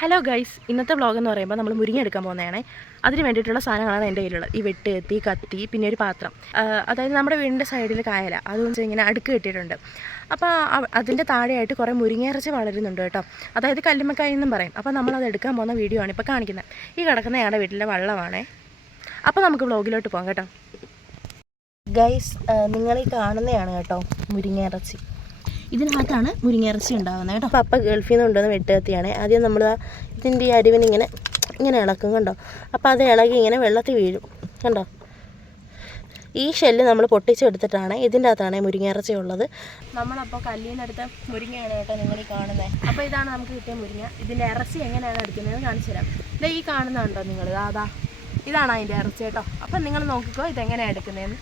Hello guys ഇന്നത്തെ vlog എന്ന് പറയുമ്പോൾ നമ്മൾ മുരിങ്ങ എടുക്കാൻ പോകുന്നതാണ്. അതിന് വേണ്ടിയിട്ടുള്ള സാധനങ്ങളാണ് എന്റെ കയ്യിലുള്ളത്. ഈ വെട്ട് എത്തി കത്തി പിന്നെ ഒരു പാത്രം. അതായത് നമ്മുടെ വീടിന്റെ സൈഡിൽ കായല. അതുകൊണ്ട് ഇങ്ങനെ അടുക്ക് കെട്ടിയിട്ടുണ്ട്. അപ്പോൾ അതിന്റെ താഴെയായിട്ട് കുറേ മുരിങ്ങയിറച്ചി വളരുന്നുണ്ട് കേട്ടോ. അതായത് കല്ലുമ്മക്കായി എന്നും പറയും. അപ്പോൾ നമ്മൾ അത് എടുക്കാൻ പോകുന്ന വീഡിയോ ആണ് ഇപ്പോൾ കാണിക്കുന്നത്. ഈ കിടക്കുന്ന ഞങ്ങളുടെ വീട്ടിലെ വള്ളമാണേ. അപ്പോൾ നമുക്ക് വ്ളോഗിലോട്ട് പോകാം കേട്ടോ. ഗൈസ് നിങ്ങൾ ഈ കാണുന്നതാണ് കേട്ടോ മുരിങ്ങയിറച്ചി. ഇതിനകത്താണ് മുരിങ്ങയിറച്ചി ഉണ്ടാകുന്നത് കേട്ടോ. അപ്പം ഗൾഫിൽ നിന്ന് കൊണ്ടുവന്ന വെട്ടുകത്തിയാണ് ആദ്യം നമ്മൾ ഇതിന്റെ അരിവിനിങ്ങനെ അരിവിന് ഇങ്ങനെ ഇളക്കും കണ്ടോ? അപ്പോൾ അത് ഇളകി ഇങ്ങനെ വെള്ളത്തിൽ വീഴും കണ്ടോ? ഈ ഷെല്ല് നമ്മൾ പൊട്ടിച്ചെടുത്തിട്ടാണ് ഇതിന്റെ അകത്താണ് മുരിങ്ങയിറച്ചി ഉള്ളത്. നമ്മളപ്പോൾ കല്ലിൽ നിന്നെടുത്ത മുരിങ്ങയാണ് കേട്ടോ നിങ്ങൾ ഈ കാണുന്നത് അപ്പോൾ ഇതാണ് നമുക്ക് കിട്ടിയ മുരിങ്ങ. ഇതിന്റെ ഇറച്ചി എങ്ങനെയാണ് എടുക്കുന്നതെന്ന് കാണിച്ചു തരാം. ഇതാ ഈ കാണുന്നുണ്ടോ നിങ്ങൾ? അതാ ഇതാണ് അതിന്റെ ഇറച്ചി കേട്ടോ. അപ്പം നിങ്ങൾ നോക്കിക്കോ ഇതെങ്ങനെയാണ് എടുക്കുന്നതെന്ന്.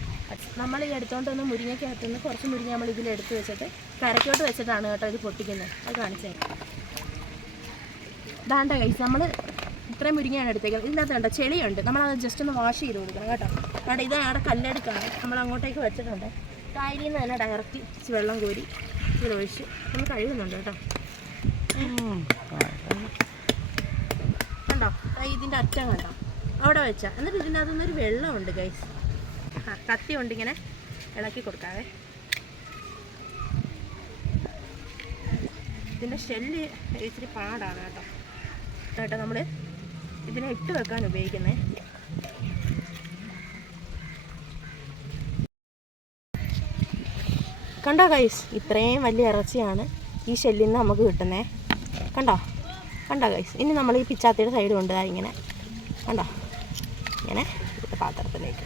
നമ്മൾ ഈ എടുത്തുകൊണ്ട് വന്ന മുരിങ്ങയ്ക്കകത്ത് നിന്ന് കുറച്ച് മുരിങ്ങ നമ്മൾ ഇതിൽ എടുത്ത് വെച്ചിട്ട് കരക്കോട്ട് വെച്ചിട്ടാണ് കേട്ടോ ഇത് പൊട്ടിക്കുന്നത്. അത് കാണിച്ചു തരാം. ദാണ്ട കൈസ് നമ്മൾ ഇത്രയും മുരിങ്ങയാണ് എടുത്തേക്കുന്നത്. ഇതിനകത്ത് കണ്ടോ ചെളിയുണ്ട്. നമ്മളത് ജസ്റ്റ് ഒന്ന് വാഷ് ചെയ്ത് കൊടുക്കണം കേട്ടോ. അവിടെ ഇത് അവിടെ കല്ലെടുക്കാണ്. നമ്മൾ അങ്ങോട്ടേക്ക് വെച്ചിട്ടുണ്ട്. കായലിൽ നിന്ന് തന്നെ ഡയറക്റ്റ് ഇച്ചിരി വെള്ളം കോരി ഇതിലൊഴിച്ച് നമ്മൾ കഴുകുന്നുണ്ട് കേട്ടോ. കണ്ടോ ഇതിന്റെ അറ്റം കണ്ടോ. അവിടെ വെച്ചാൽ എന്നിട്ട് ഇതിനകത്തുനിന്നൊരു വെള്ളമുണ്ട് ഗൈസ് ആ കത്തി കൊണ്ട് ഇങ്ങനെ ഇളക്കി കൊടുക്കാവേ. ഇതിന്റെ ഷെല്ല് ഇച്ചിരി പാടാണ് കേട്ടോ. കേട്ടോ നമ്മൾ ഇതിനെ ഇട്ട് വെക്കാൻ ഉപയോഗിക്കുന്നത് കണ്ടോ കൈസ് ഇത്രയും വലിയ ഇറച്ചിയാണ് ഈ ഷെല്ലിൽ നിന്ന് നമുക്ക് കിട്ടുന്നത് കണ്ടോ? കണ്ടോ കൈസ് ഇനി നമ്മൾ ഈ പിച്ചാത്തിയുടെ സൈഡ് കൊണ്ട് ദാ ഇങ്ങനെ. കണ്ടോ? ഇങ്ങനെ പാത്രത്തിലേക്ക്.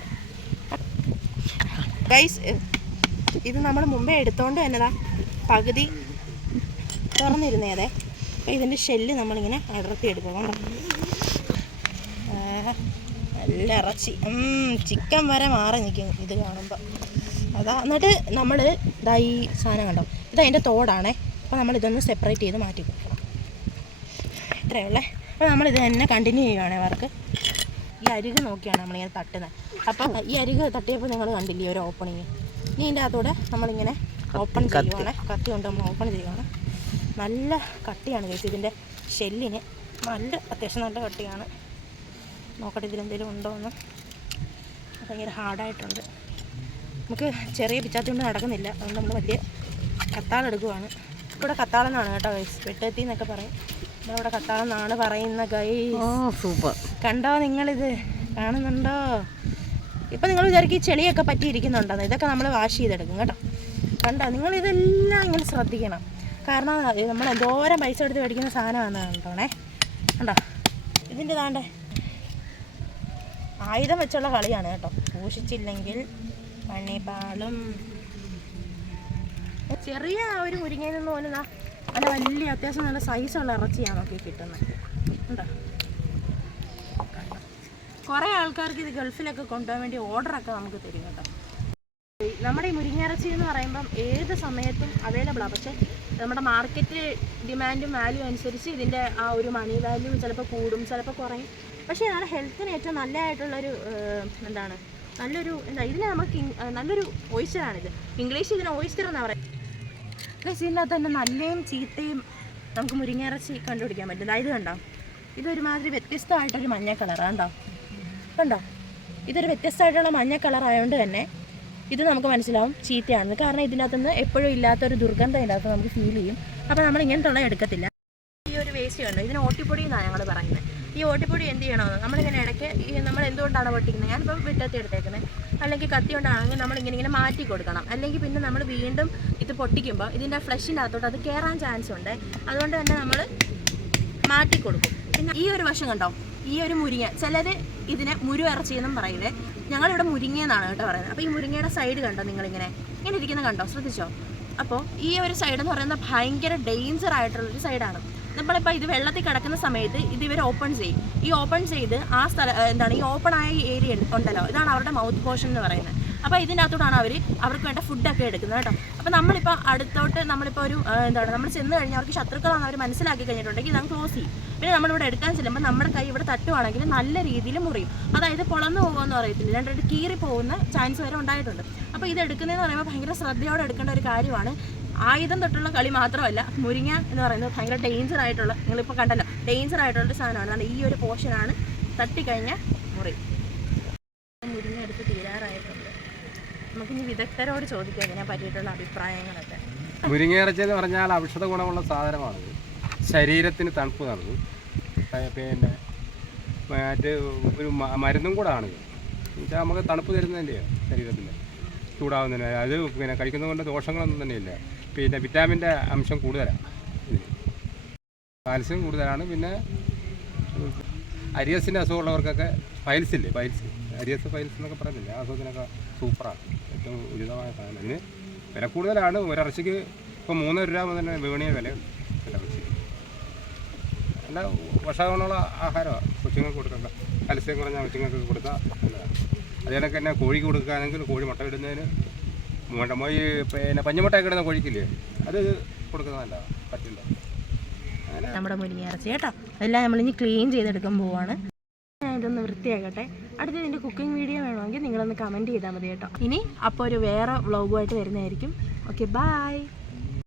ഗൈസ് ഇത് നമ്മൾ മുമ്പേ എടുത്തോണ്ട് തന്നെതാ പകുതി തുറന്നിരുന്നേതേ. അപ്പോൾ ഇതിന്റെ ഷെല്ല് നമ്മളിങ്ങനെ അടർത്തി എടുക്കും കണ്ടോ? നല്ല ഇറച്ചി. ചിക്കൻ വരെ മാറി നിൽക്കും ഇത് കാണുമ്പോൾ അതാ എന്നിട്ട് നമ്മൾ ഇതാ ഈ സാധനം കണ്ടോ? ഇത് അതിന്റെ തോടാണേ. അപ്പോൾ നമ്മൾ ഇതൊന്ന് സെപ്പറേറ്റ് ചെയ്ത് മാറ്റി കൊടുക്കണം ഇത്രയേ ഉള്ളേ. അപ്പോൾ നമ്മളിത് തന്നെ കണ്ടിന്യൂ ചെയ്യുവാണേ വർക്ക് ഈ അരിക് നോക്കിയാണ് നമ്മളിങ്ങനെ തട്ടുന്നത് അപ്പം ഈ അരിക് തട്ടിയപ്പോൾ നിങ്ങൾ കണ്ടില്ലേ ഒരു ഓപ്പണിങ് ഇനി ഇതിന്റെ അകത്തൂടെ നമ്മളിങ്ങനെ ഓപ്പൺ ചെയ്യുവാണ്. കത്തി കൊണ്ട് നമ്മൾ ഓപ്പൺ ചെയ്യുവാണ്. നല്ല കട്ടിയാണ് ചേച്ചി ഇതിന്റെ ഷെല്ലിന് നല്ല അത്യാവശ്യം നല്ല കട്ടിയാണ്. നോക്കട്ടെ ഇതിലെന്തെങ്കിലും ഉണ്ടോ എന്ന് ഭയങ്കര ഹാർഡായിട്ടുണ്ട് നമുക്ക് ചെറിയ പിച്ചാത്തി കൊണ്ട് നടക്കുന്നില്ല. അതുകൊണ്ട് നമ്മൾ വലിയ കത്താളെടുക്കുവാണ്. ഇവിടെ കത്താളെന്നാണ് കേട്ടോ വെട്ടത്തി വെട്ടെത്തി എന്നൊക്കെ പറയും. നമ്മളിവിടെ പറയുന്നത് പറയുന്ന ഗൈ സൂപ്പർ കണ്ടോ നിങ്ങളിത്? കാണുന്നുണ്ടോ? ഇപ്പം നിങ്ങൾ വിചാരിക്കും ഈ ചെളിയൊക്കെ പറ്റിയിരിക്കുന്നുണ്ടെന്ന്. ഇതൊക്കെ നമ്മൾ വാഷ് ചെയ്തെടുക്കും കേട്ടോ. കണ്ടോ? നിങ്ങൾ ഇതെല്ലാം ഇങ്ങനെ ശ്രദ്ധിക്കണം. കാരണം നമ്മൾ എന്തോരം പൈസ എടുത്ത് മേടിക്കുന്ന സാധനമാണ് കണ്ടോണേ. കണ്ടോ? ഇതിന്റെ താണ്ടേ ആയുധം വെച്ചുള്ള കളിയാണ് കേട്ടോ. സൂക്ഷിച്ചില്ലെങ്കിൽ പണിപാളും. ചെറിയ ഒരു മുരിങ്ങയിൽ നിന്ന് പോലും നല്ല വലിയ അത്യാവശ്യം നല്ല സൈസുള്ള ഇറച്ചിയാണ് നോക്കി കിട്ടുന്നത്. ഉണ്ടോ? കുറേ ആൾക്കാർക്ക് ഇത് ഗൾഫിലൊക്കെ കൊണ്ടുപോകാൻ വേണ്ടി ഓർഡറൊക്കെ നമുക്ക് തരും കേട്ടോ. നമ്മുടെ ഈ മുരിങ്ങയിറച്ചി എന്ന് പറയുമ്പം ഏത് സമയത്തും അവൈലബിളാണ് പക്ഷേ നമ്മുടെ മാർക്കറ്റ് ഡിമാൻഡും വാല്യൂ അനുസരിച്ച് ഇതിന്റെ ആ ഒരു മണി വാല്യൂ ചിലപ്പോൾ കൂടും ചിലപ്പോൾ കുറയും. പക്ഷേ നമ്മുടെ ഹെൽത്തിന് ഏറ്റവും നല്ലതായിട്ടുള്ളൊരു എന്താണ്? നല്ലൊരു എന്താ ഇതിന് നമുക്ക് നല്ലൊരു ഓയിസ്റ്ററാണിത് ഇംഗ്ലീഷ് ഇതിന് ഓയിസ്റ്റർ എന്നാണ് പറയുന്നത്. ഇതിനകത്ത് തന്നെ നല്ലയും ചീത്തയും നമുക്ക് മുരിങ്ങയിറച്ചി കണ്ടുപിടിക്കാൻ പറ്റും. അതായത് കണ്ടോ ഇതൊരുമാതിരി വ്യത്യസ്തമായിട്ടൊരു മഞ്ഞ കളറാണ് കണ്ടോ. കണ്ടോ ഇതൊരു വ്യത്യസ്തമായിട്ടുള്ള മഞ്ഞ കളറായതുകൊണ്ട് തന്നെ ഇത് നമുക്ക് മനസ്സിലാവും ചീത്തയാണെന്ന്. കാരണം ഇതിനകത്തുനിന്ന് എപ്പോഴും ഇല്ലാത്തൊരു ദുർഗന്ധം ഇതിനകത്ത് നമുക്ക് ഫീൽ ചെയ്യും. അപ്പോൾ നമ്മൾ ഇങ്ങനത്തുള്ള എടുക്കത്തില്ല. ഈ ഒരു വേസ്റ്റ് ഉണ്ട് ഇതിന് ഓട്ടിപ്പൊടി എന്നാണ് ഞങ്ങൾ പറയുന്നത് ഈ ഓട്ടിപ്പൊടി എന്ത് ചെയ്യണമെന്ന് നമ്മളിങ്ങനെ ഇടയ്ക്ക് ഈ നമ്മൾ എന്തുകൊണ്ടാണ് പൊട്ടിക്കുന്നത്? ഞാനിപ്പോൾ വിറ്റത്തി എടുത്തേക്കുന്നത്. അല്ലെങ്കിൽ കത്തി കൊണ്ടാണെങ്കിൽ നമ്മളിങ്ങനെ ഇങ്ങനെ മാറ്റി കൊടുക്കണം. അല്ലെങ്കിൽ പിന്നെ നമ്മൾ വീണ്ടും ഇത് പൊട്ടിക്കുമ്പോൾ ഇതിന്റെ ഫ്ലഷിന്റെ അകത്തോട്ട് അത് കയറാൻ ചാൻസ് ഉണ്ട്. അതുകൊണ്ട് തന്നെ നമ്മൾ മാറ്റി കൊടുക്കും. പിന്നെ ഈ ഒരു വശം കണ്ടോ? ഈ ഒരു മുരിങ്ങ. ചിലർ ഇതിനെ മുരു ഇറച്ചി എന്നും പറയുന്നത് ഞങ്ങളിവിടെ മുരിങ്ങയെന്നാണ് കേട്ടോ പറയുന്നത്. അപ്പോൾ ഈ മുരിങ്ങയുടെ സൈഡ് കണ്ടോ നിങ്ങളിങ്ങനെ? ഇങ്ങനെ ഇരിക്കുന്ന കണ്ടോ? ശ്രദ്ധിച്ചോ? അപ്പോൾ ഈ ഒരു സൈഡ് എന്ന് പറയുന്നത് ഭയങ്കര ഡേഞ്ചർ ആയിട്ടുള്ളൊരു സൈഡാണ് നമ്മളിപ്പോൾ ഇത് വെള്ളത്തിൽ കിടക്കുന്ന സമയത്ത് ഇത് ഇവർ ഓപ്പൺ ചെയ്യും. ഈ ഓപ്പൺ ചെയ്ത് ആ സ്ഥലം എന്താണ് ഈ ഓപ്പൺ ആയ ഏരിയ ഉണ്ടല്ലോ. ഇതാണ് അവരുടെ മൗത്ത് പോർഷൻ എന്ന് പറയുന്നത്. അപ്പോൾ ഇതിന്റെ അകത്തോട്ടാണ് അവർ അവർക്ക് വേണ്ട ഫുഡൊക്കെ എടുക്കുന്നത് കേട്ടോ. അപ്പോൾ നമ്മളിപ്പോൾ അടുത്തോട്ട് നമ്മളിപ്പോൾ ഒരു എന്താണ് നമ്മൾ ചെന്ന് കഴിഞ്ഞാൽ അവർക്ക് ശത്രുക്കളാണ് അവർ മനസ്സിലാക്കി കഴിഞ്ഞിട്ടുണ്ടെങ്കിൽ നമുക്ക് ക്ലോസ് ചെയ്യും. പിന്നെ നമ്മളിവിടെ എടുക്കാൻ ചെല്ലുമ്പോൾ നമ്മുടെ കൈ ഇവിടെ തട്ടുവാണെങ്കിൽ നല്ല രീതിയിൽ മുറിയും. അതായത് പൊളന്നു പോകുമെന്ന് പറയത്തില്ല രണ്ടായിട്ട് കീറി പോകുന്ന ചാൻസ് വരെ ഉണ്ടായിട്ടുണ്ട്. അപ്പോൾ ഇത് എടുക്കുന്നതെന്ന് പറയുമ്പോൾ ഭയങ്കര ശ്രദ്ധയോടെ എടുക്കേണ്ട ഒരു കാര്യമാണ്. ആയുധം തൊട്ടുള്ള കളി മാത്രമല്ല മുരിങ്ങ എന്ന് പറയുന്നത് ഭയങ്കര ഡേഞ്ചർ ആയിട്ടുള്ള നിങ്ങളിപ്പോൾ കണ്ടല്ലോ ഡേഞ്ചർ ആയിട്ടുള്ള സാധനമാണ്. അതാണ് ഈ ഒരു പോർഷനാണ് തട്ടിക്കഴിഞ്ഞ മുറി. മുരിങ്ങ എടുത്ത് തീരാറായിട്ടുണ്ട്. നമുക്ക് നമുക്കിനി വിദഗ്ധരോട് ചോദിക്കാം ഇതിനെ പറ്റിയിട്ടുള്ള അഭിപ്രായങ്ങളൊക്കെ. മുരിങ്ങയിറച്ചി എന്ന് പറഞ്ഞാൽ ഔഷധ ഗുണമുള്ള സാധനമാണ്. ശരീരത്തിന് തണുപ്പ് നൽകും പിന്നെ മറ്റ് ഒരു മരുന്നും കൂടെ ആണ്. എന്നുവെച്ചാൽ നമുക്ക് തണുപ്പ് തരുന്നതിന്റെയാണ് ശരീരത്തിന്. ചൂടാവുന്നതിന്. അത് പിന്നെ കഴിക്കുന്നതുകൊണ്ട് ദോഷങ്ങളൊന്നും തന്നെയില്ല. പിന്നെ വിറ്റാമിന്റെ അംശം കൂടുതലാണ് കാൽസ്യം കൂടുതലാണ്. പിന്നെ അരിയസിന്റെ അസുഖമുള്ളവർക്കൊക്കെ പൈൽസ് ഇല്ലേ? പൈൽസ്. അരിയസ് പൈൽസ് എന്നൊക്കെ പറയുന്നില്ലേ? ആ അസുഖത്തിനൊക്കെ സൂപ്പറാണ്. ഏറ്റവും ഉചിതമായ സാധനം. ഇതിന് വില കൂടുതലാണ്. ഒരിറച്ചിക്ക് ഇപ്പോൾ മൂന്നര രൂപ മുതൽ വിപണിയ വിലയുണ്ട് ഒരിറച്ചിക്ക് നല്ല വർഷഗുണമുള്ള ആഹാരമാണ്. കൊച്ചുങ്ങൾക്ക് കൊടുക്കേണ്ട. കൽസ്യം കുറഞ്ഞ കൊച്ചുങ്ങൾക്ക് കൊടുത്താൽ നല്ലതാണ്. അതേതൊക്കെ തന്നെ കോഴിക്ക് കൊടുക്കുകയാണെങ്കിൽ കോഴി മുട്ട ഇടുന്നതിന് മുട്ട ഈ പിന്നെ പഞ്ഞുമുട്ടയൊക്കെ കിടന്ന കോഴിക്കില്ലേ? അത് കൊടുക്കുന്നത് നല്ലതാണ് പറ്റില്ല നമ്മുടെ മുരിങ്ങ ഇറച്ചി കേട്ടോ. അതെല്ലാം നമ്മളിനി ക്ലീൻ ചെയ്തെടുക്കാൻ പോവാണ്. ഞാൻ ഇതൊന്ന് വൃത്തിയാക്കട്ടെ. അടുത്ത ഇതിന്റെ കുക്കിംഗ് വീഡിയോ വേണമെങ്കിൽ നിങ്ങളൊന്ന് കമന്റ് ചെയ്താൽ മതി കേട്ടോ. ഇനി അപ്പോൾ ഒരു വേറെ വ്ളോഗുമായിട്ട് വരുന്നതായിരിക്കും. Okay bye